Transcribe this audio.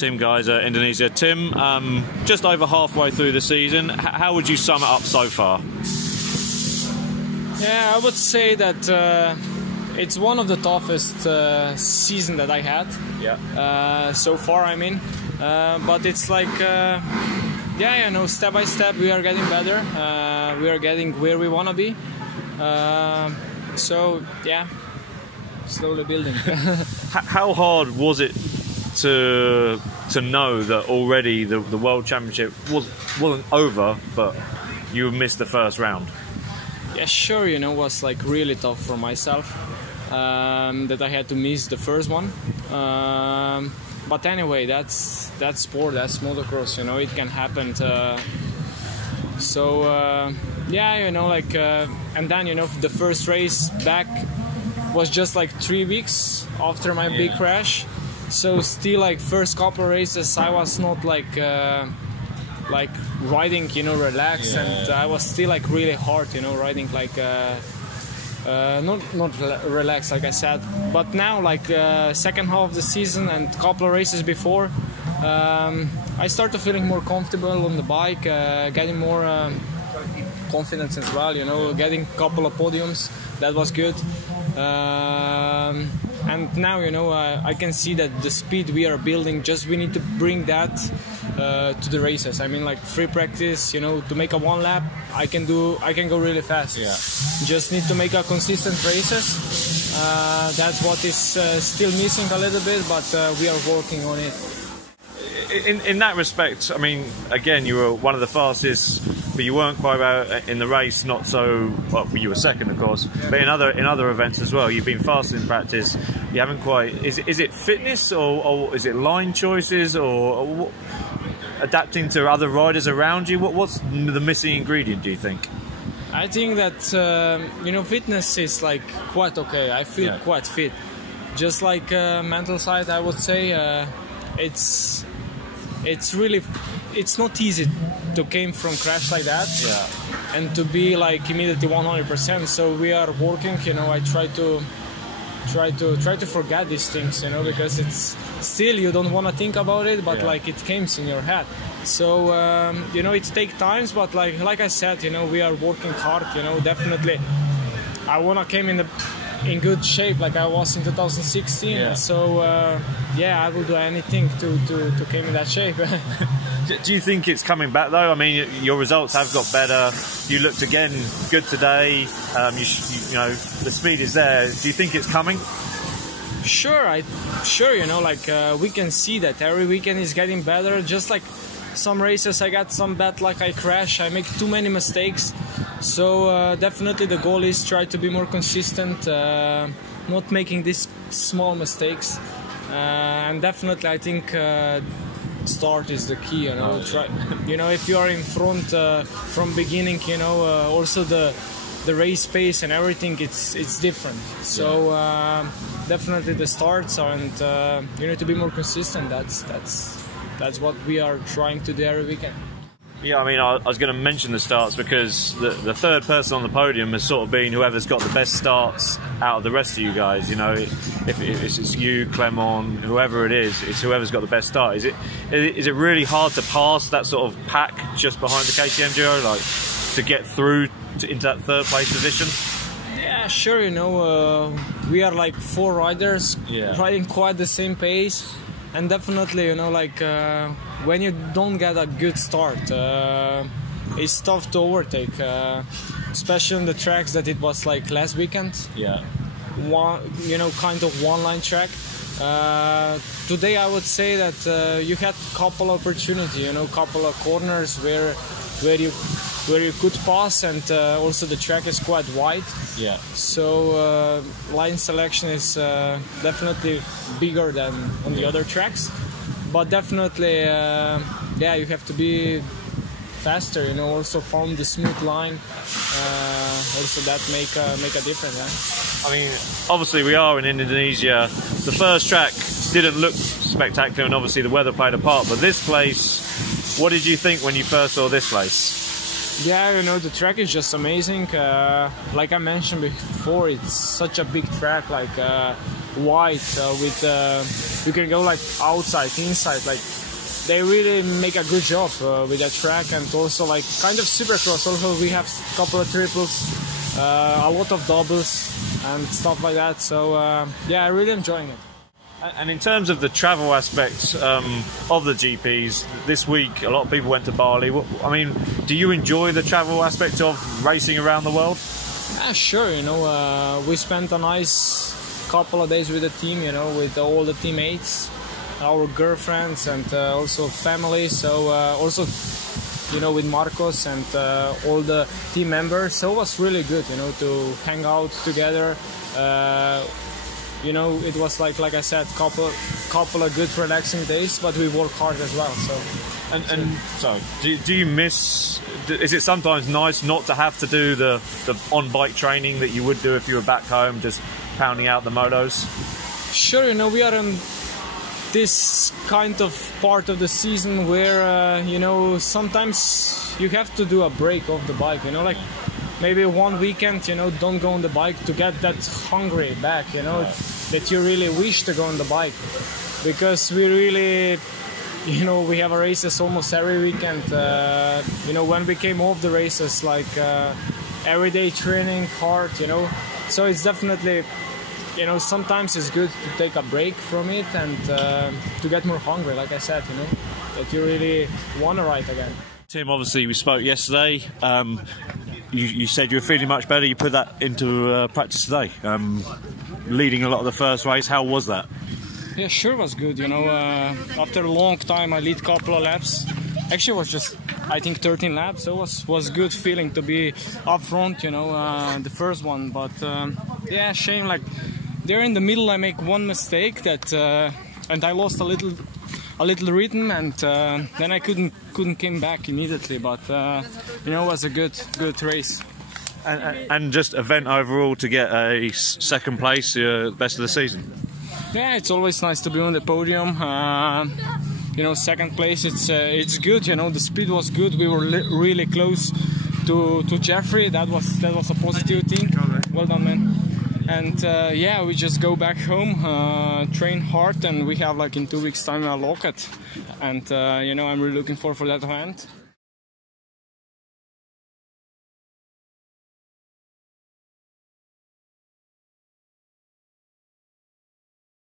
Tim Gajser, Indonesia. Tim, just over halfway through the season, how would you sum it up so far? Yeah, I would say that it's one of the toughest season that I had. Yeah. So far, I mean. But it's like, yeah, you know, step by step we are getting better. We are getting where we want to be. So, yeah, slowly building. How hard was it to know that already the World Championship wasn't over, but you missed the first round? Yeah, sure, you know, it was like really tough for myself that I had to miss the first one. But anyway, that's sport, that's motocross, you know, it can happen. Yeah, you know, like, and then, you know, the first race back was just like 3 weeks after my big crash. So still, like, first couple of races, I was not like riding, you know, relaxed, and I was still like really hard, you know, riding like not relaxed, like I said. But now, like second half of the season and couple of races before, I started feeling more comfortable on the bike, getting more confidence as well, you know, getting a couple of podiums. That was good. And now, you know, I can see that the speed we are building, just we need to bring that to the races. I mean, like free practice, you know, to make a one lap, I can go really fast. Yeah. Just need to make a consistent races. That's what is still missing a little bit, but we are working on it. In that respect, I mean, again, you were one of the fastest, but you weren't quite out in the race. Not so well. You were second, of course, but in other events as well, you've been fast in practice. You haven't quite. Is it fitness or is it line choices or adapting to other riders around you? What's the missing ingredient, do you think? I think that you know, fitness is like quite okay. I feel quite fit. Just like mental side, I would say it's really, it's not easy to came from crash like that and to be like immediately 100%. So we are working, you know. I try to forget these things, you know, because it's still, you don't want to think about it, but like it comes in your head. So you know, it takes times, but like I said, you know, we are working hard, you know. Definitely I wanna come in good shape like I was in 2016. So yeah, I will do anything to come in that shape. Do you think it's coming back though? I mean, your results have got better. You looked again good today. You know, the speed is there. Do you think it's coming? Sure, you know, like we can see that every weekend is getting better. Just like some races, I got some bad luck. I crash. I make too many mistakes. So definitely the goal is try to be more consistent, not making these small mistakes. And definitely, I think start is the key. You know, you know, if you are in front from beginning, you know, also the race pace and everything, it's different. So definitely the starts, and you need to be more consistent. That's what we are trying to do every weekend. Yeah, I mean, I was going to mention the starts because the third person on the podium has sort of been whoever's got the best starts out of the rest of you guys. You know, if it's you, Clement, whoever it is, it's whoever's got the best start. Is it really hard to pass that sort of pack just behind the KTM duo, like to get through into that third place position? Yeah, sure. You know, we are like 4 riders riding quite the same pace. And definitely, you know, like when you don't get a good start, it's tough to overtake, especially on the tracks that it was like last weekend. Yeah. You know, kind of one-line track. Today, I would say that you had a couple opportunities, you know, couple of corners where you could pass, and also the track is quite wide. Yeah. So line selection is definitely bigger than on the other tracks, but definitely, yeah, you have to be faster. You know, also found the smooth line. Also, that make a difference. I mean, obviously we are in Indonesia. The first track didn't look spectacular, and obviously the weather played a part. But this place, what did you think when you first saw this place? Yeah, you know, the track is just amazing. Like I mentioned before, it's such a big track. Like wide. With you can go like outside, inside. Like they really make a good job with that track, and also like kind of supercross. Also, we have a couple of triples, a lot of doubles, and stuff like that. So yeah, I'm really enjoying it. And in terms of the travel aspect of the GPs, this week a lot of people went to Bali. I mean, do you enjoy the travel aspect of racing around the world? Yeah, sure. You know, we spent a nice couple of days with the team. You know, with all the teammates, our girlfriends, and also family. So also, you know, with Marcos and all the team members. So it was really good. You know, to hang out together. You know, it was like I said, couple of good relaxing days, but we worked hard as well. So, do you miss? Is it sometimes nice not to have to do the on-bike training that you would do if you were back home, just pounding out the motos? Sure, you know, we are in this kind of part of the season where you know, sometimes you have to do a break off the bike. You know, like. Maybe one weekend, you know, don't go on the bike to get that hungry back, you know, that you really wish to go on the bike. Because we really, you know, we have races almost every weekend. You know, when we came off the races, like everyday training hard, you know. So it's definitely, you know, sometimes it's good to take a break from it and to get more hungry, like I said, you know, that you really want to ride again. Tim, obviously we spoke yesterday. You said you were feeling much better. You put that into practice today, leading a lot of the first race. How was that? Yeah, sure was good. You know, after a long time, I lead a couple of laps. Actually, it was just, I think, 13 laps. So it was good feeling to be up front. You know, the first one. But yeah, shame. Like there in the middle, I make one mistake that, and I lost a little rhythm, and then I couldn't came back immediately. But you know, it was a good race. And just event overall to get a second place, best of the season. Yeah, it's always nice to be on the podium. You know, second place, it's good. You know, the speed was good. We were really close to Jeffrey. That was a positive thing. Well done, man. And yeah, we just go back home, train hard, and we have like in 2 weeks time a lockout. And you know, I'm really looking forward for that event.